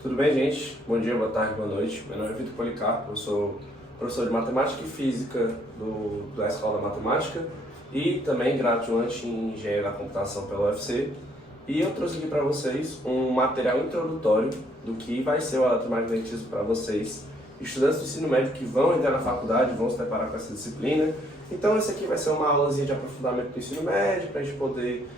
Tudo bem, gente? Bom dia, boa tarde, boa noite. Meu nome é Vitor Policarpo, eu sou professor de Matemática e Física da Escola da Matemática e também graduante em Engenharia da Computação pela UFC. E eu trouxe aqui para vocês um material introdutório do que vai ser o eletromagnetismo para vocês, estudantes do ensino médio que vão entrar na faculdade, vão se deparar com essa disciplina. Então esse aqui vai ser uma aulazinha de aprofundamento do ensino médio, para a gente poder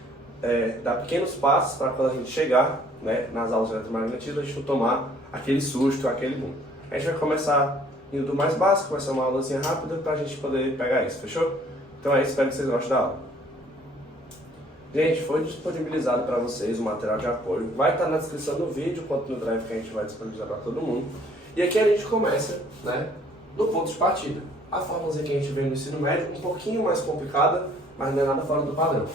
dar pequenos passos para quando a gente chegar, nas aulas de eletromagnetismo, a gente não tomar aquele susto, aquele boom. A gente vai começar indo do mais básico, vai ser uma aulazinha rápida para a gente poder pegar isso, fechou? Então é isso, espero que vocês gostem da aula. Gente, foi disponibilizado para vocês o material de apoio, vai estar na descrição do vídeo, quanto no drive que a gente vai disponibilizar para todo mundo. E aqui a gente começa, no ponto de partida. A fórmulazinha que a gente vê no ensino médio, um pouquinho mais complicada, mas não é nada fora do padrão.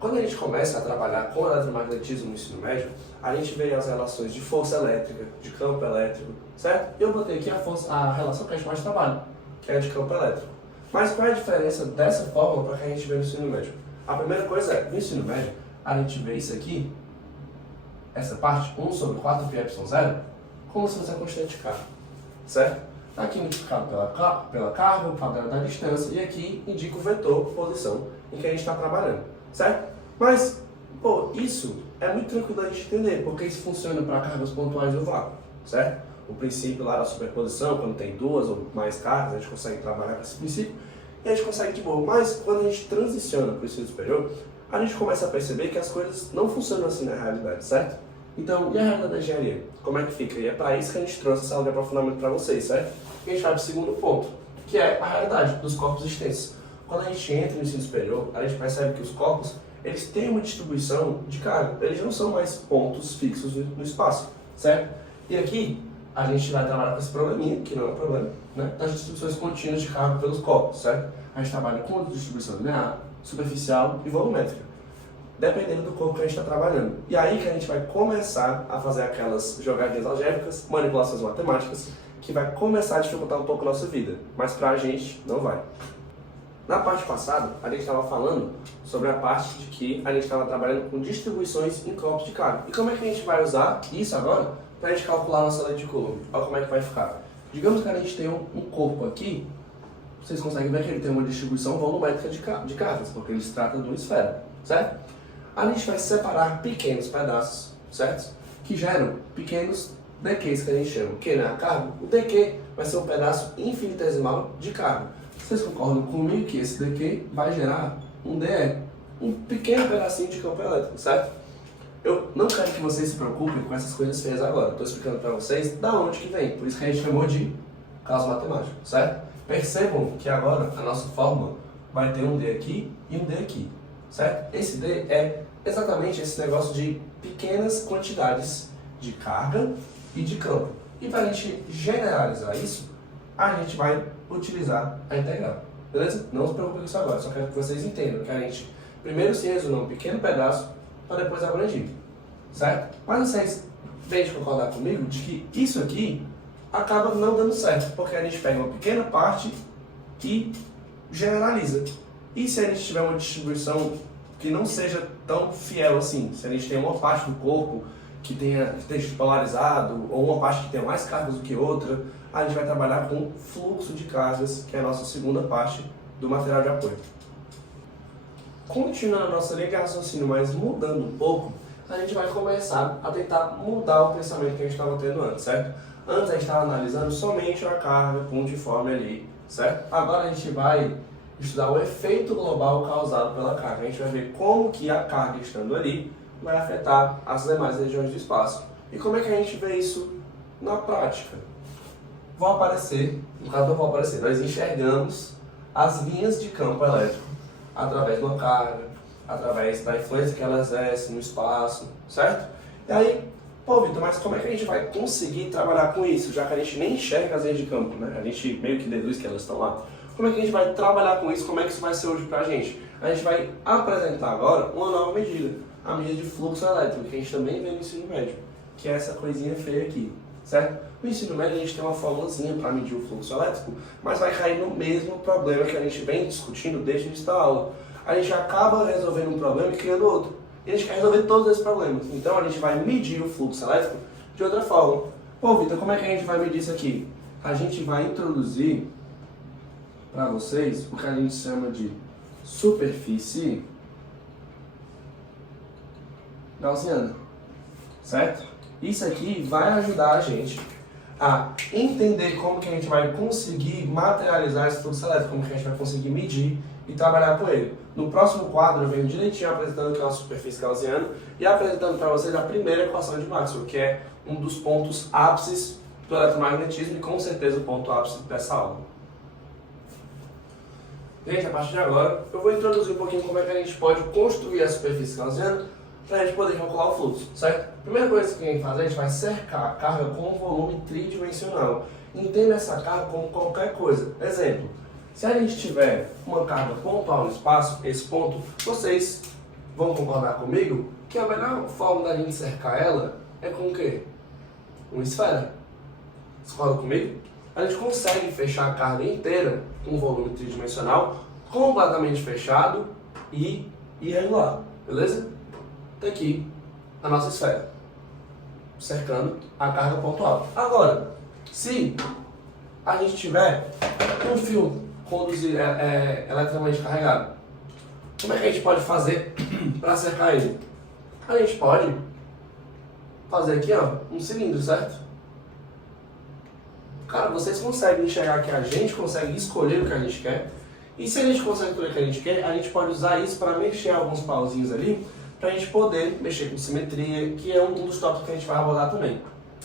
Quando a gente começa a trabalhar com eletromagnetismo no ensino médio, a gente vê as relações de força elétrica, de campo elétrico, certo? Eu botei aqui a relação que a gente mais trabalha, que é a de campo elétrico. Mas qual é a diferença dessa fórmula para que a gente vê no ensino médio? A primeira coisa é, no ensino médio, a gente vê isso aqui, essa parte, 1 sobre 4 πε0, como se fosse a constante de carga, certo? Aqui multiplicado pela carga, o quadrado da distância, e aqui indica o vetor, posição, em que a gente está trabalhando, certo? Mas, isso é muito tranquilo da gente entender, porque isso funciona para cargas pontuais do vácuo, certo? O princípio lá da superposição, quando tem duas ou mais cargas, a gente consegue trabalhar com esse princípio, e a gente consegue de boa. Mas, quando a gente transiciona para o ensino superior, a gente começa a perceber que as coisas não funcionam assim na realidade, certo? Então, e a realidade da engenharia? Como é que fica? E é para isso que a gente trouxe essa aula de aprofundamento para vocês, certo? E a gente vai para o segundo ponto, que é a realidade dos corpos extensos. Quando a gente entra no ensino superior, a gente percebe que os corpos, eles têm uma distribuição de carga. Eles não são mais pontos fixos no espaço, certo? E aqui, a gente vai trabalhar com esse probleminha, que não é um problema, das distribuições contínuas de carga pelos corpos, certo? A gente trabalha com distribuição linear, superficial e volumétrica, dependendo do corpo que a gente está trabalhando. E aí que a gente vai começar a fazer aquelas jogadinhas algébricas, manipulações matemáticas, que vai começar a dificultar um pouco a nossa vida, mas para a gente não vai. Na parte passada, a gente estava falando sobre a parte de que a gente estava trabalhando com distribuições em corpos de carga. E como é que a gente vai usar isso agora para a gente calcular a nossa lei de Coulomb? Olha como é que vai ficar. Digamos que a gente tem um corpo aqui, vocês conseguem ver que ele tem uma distribuição volumétrica de cargas, porque ele se trata de uma esfera, certo? A gente vai separar pequenos pedaços, certo? Que geram pequenos dQs, que a gente chama. O que é a carga? O dQ vai ser um pedaço infinitesimal de carga. Vocês concordam comigo que esse daqui vai gerar um dE, um pequeno pedacinho de campo elétrico, certo? Eu não quero que vocês se preocupem com essas coisas feias agora. Estou explicando para vocês da onde que vem. Por isso que a gente chamou de causa matemática, certo? Percebam que agora a nossa fórmula vai ter um D aqui e um D aqui, certo? Esse D é exatamente esse negócio de pequenas quantidades de carga e de campo. E para a gente generalizar isso, a gente vai utilizar a integral, beleza? Não se preocupe com isso agora, só quero que vocês entendam que a gente primeiro se resume um pequeno pedaço para depois abranger, certo? Mas vocês vêm de concordar comigo de que isso aqui acaba não dando certo, porque a gente pega uma pequena parte e generaliza. E se a gente tiver uma distribuição que não seja tão fiel assim, se a gente tem uma parte do corpo que esteja polarizado, ou uma parte que tenha mais cargas do que outra, a gente vai trabalhar com fluxo de cargas, que é a nossa segunda parte do material de apoio. Continuando a nossa linha de raciocínio, mas mudando um pouco, a gente vai começar a tentar mudar o pensamento que a gente estava tendo antes, certo? Antes a gente estava analisando somente a carga pontiforme ali, certo? Agora a gente vai estudar o efeito global causado pela carga. A gente vai ver como que a carga estando ali vai afetar as demais regiões do espaço. E como é que a gente vê isso na prática? Vão aparecer, no caso não vão aparecer, nós enxergamos as linhas de campo elétrico através de uma carga, através da influência que ela exerce no espaço, certo? E aí, Vitor, mas como é que a gente vai conseguir trabalhar com isso, já que a gente nem enxerga as linhas de campo, A gente meio que deduz que elas estão lá. Como é que a gente vai trabalhar com isso? Como é que isso vai ser útil pra gente? A gente vai apresentar agora uma nova medida, a medida de fluxo elétrico, que a gente também vê no ensino médio, que é essa coisinha feia aqui, certo? No ensino médio a gente tem uma formulazinha para medir o fluxo elétrico, mas vai cair no mesmo problema que a gente vem discutindo desde o início da aula. A gente acaba resolvendo um problema e criando outro. E a gente quer resolver todos esses problemas. Então a gente vai medir o fluxo elétrico de outra forma. Pô, Vitor, como é que a gente vai medir isso aqui? A gente vai introduzir para vocês o que a gente chama de superfície gaussiana, certo? Isso aqui vai ajudar a gente a entender como que a gente vai conseguir materializar esse fluxo elétrico, como que a gente vai conseguir medir e trabalhar com ele. No próximo quadro eu venho direitinho apresentando o que é uma superfície gaussiana e apresentando para vocês a primeira equação de Maxwell, que é um dos pontos ápices do eletromagnetismo e com certeza o ponto ápice dessa aula. Gente, a partir de agora eu vou introduzir um pouquinho como é que a gente pode construir a superfície gaussiana para a gente poder calcular o fluxo, certo? Primeira coisa que a gente faz, a gente vai cercar a carga com um volume tridimensional. Entenda essa carga como qualquer coisa. Exemplo, se a gente tiver uma carga pontual no espaço, esse ponto, vocês vão concordar comigo que a melhor forma da gente cercar ela é com o quê? Uma esfera. Vocês concordam comigo? A gente consegue fechar a carga inteira com um volume tridimensional, completamente fechado e irregular, beleza? Tá aqui a nossa esfera, cercando a carga pontual. Agora, se a gente tiver um fio conduzido eletricamente carregado, como é que a gente pode fazer para cercar ele? A gente pode fazer aqui, ó, um cilindro, certo? Cara, vocês conseguem enxergar que a gente consegue escolher o que a gente quer. E se a gente consegue escolher o que a gente quer, a gente pode usar isso para mexer alguns pauzinhos ali, para a gente poder mexer com simetria, que é um dos tópicos que a gente vai abordar também.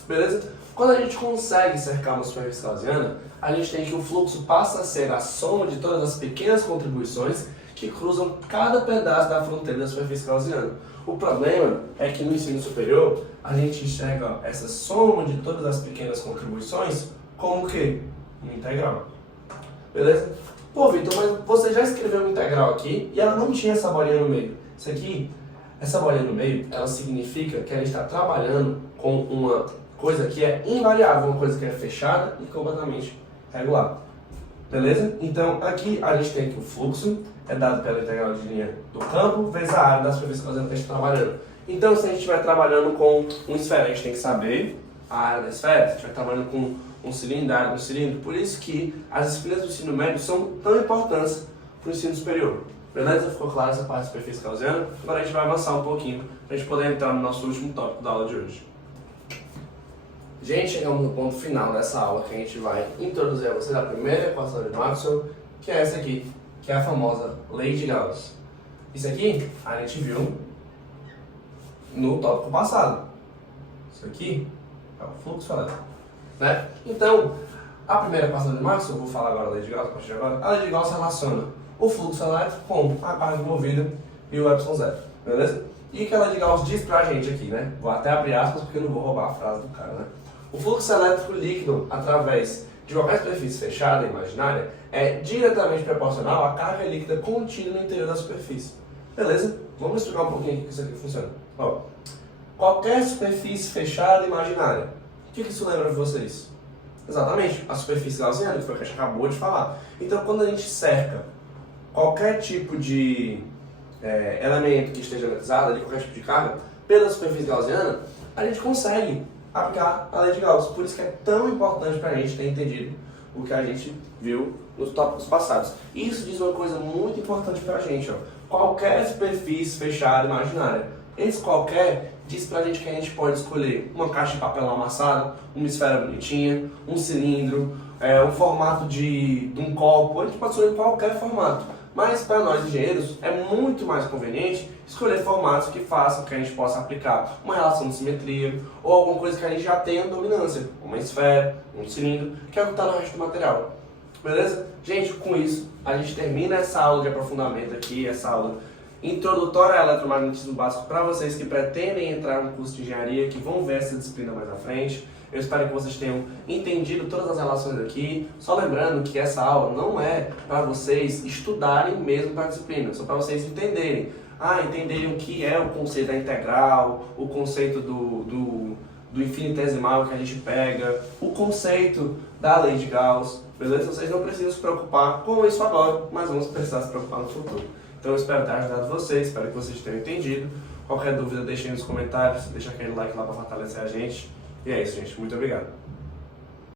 Beleza? Quando a gente consegue cercar uma superfície gaussiana, a gente tem que o fluxo passa a ser a soma de todas as pequenas contribuições que cruzam cada pedaço da fronteira da superfície gaussiana. O problema é que no ensino superior, a gente enxerga essa soma de todas as pequenas contribuições como o quê? Um integral. Beleza? Pô, Vitor, mas você já escreveu um integral aqui e ela não tinha essa bolinha no meio. Isso aqui, essa bolinha no meio, ela significa que a gente está trabalhando com uma coisa que é invariável, uma coisa que é fechada e completamente regular. Beleza? Então, aqui a gente tem que o fluxo é dado pela integral de linha do campo vezes a área da superfície gaussiana que a gente está trabalhando. Então, se a gente estiver trabalhando com uma esfera, a gente tem que saber a área da esfera. Se estiver trabalhando com um cilindro, a área do cilindro. Por isso que as disciplinas do ensino médio são tão importantes para o ensino superior. Beleza? Ficou claro essa parte da superfície gaussiana? Agora a gente vai avançar um pouquinho para a gente poder entrar no nosso último tópico da aula de hoje. Gente, chegamos no ponto final dessa aula que a gente vai introduzir a vocês a primeira equação de Maxwell, que é essa aqui, que é a famosa lei de Gauss. Isso aqui a gente viu no tópico passado. Isso aqui é o fluxo elétrico, né? Então, a primeira equação de Maxwell, eu vou falar agora a lei de Gauss, a partir de agora. A lei de Gauss relaciona o fluxo elétrico com a carga envolvida e o epsilon zero, beleza? E o que a lei de Gauss diz pra gente aqui, né? Vou até abrir aspas porque eu não vou roubar a frase do cara, né? O fluxo elétrico líquido através de qualquer superfície fechada imaginária é diretamente proporcional à carga líquida contida no interior da superfície. Beleza? Vamos explicar um pouquinho como isso aqui funciona. Ó, qualquer superfície fechada imaginária. O que isso lembra de vocês? Exatamente, a superfície gaussiana, que foi o que a gente acabou de falar. Então, quando a gente cerca qualquer tipo de elemento que esteja eletrizado, ali, qualquer tipo de carga, pela superfície gaussiana, a gente consegue aplicar a lei de Gauss. Por isso que é tão importante para a gente ter entendido o que a gente viu nos tópicos passados. Isso diz uma coisa muito importante para a gente. Ó. Qualquer superfície fechada imaginária. Esse qualquer diz para a gente que a gente pode escolher uma caixa de papel amassada, uma esfera bonitinha, um cilindro, um formato de um copo. A gente pode escolher qualquer formato. Mas para nós engenheiros é muito mais conveniente escolher formatos que façam que a gente possa aplicar uma relação de simetria ou alguma coisa que a gente já tenha dominância, uma esfera, um cilindro, que é o que está no resto do material. Beleza? Gente, com isso a gente termina essa aula de aprofundamento aqui, essa aula introdutória ao eletromagnetismo básico para vocês que pretendem entrar no curso de engenharia, que vão ver essa disciplina mais à frente. Eu espero que vocês tenham entendido todas as relações aqui. Só lembrando que essa aula não é para vocês estudarem mesmo para a disciplina, só para vocês entenderem. Entenderem o que é o conceito da integral, o conceito do infinitesimal que a gente pega, o conceito da lei de Gauss, beleza? Vocês não precisam se preocupar com isso agora, mas vão precisar se preocupar no futuro. Então eu espero ter ajudado vocês, espero que vocês tenham entendido. Qualquer dúvida deixem nos comentários, deixa aquele like lá para fortalecer a gente. E é isso, gente. Muito obrigado.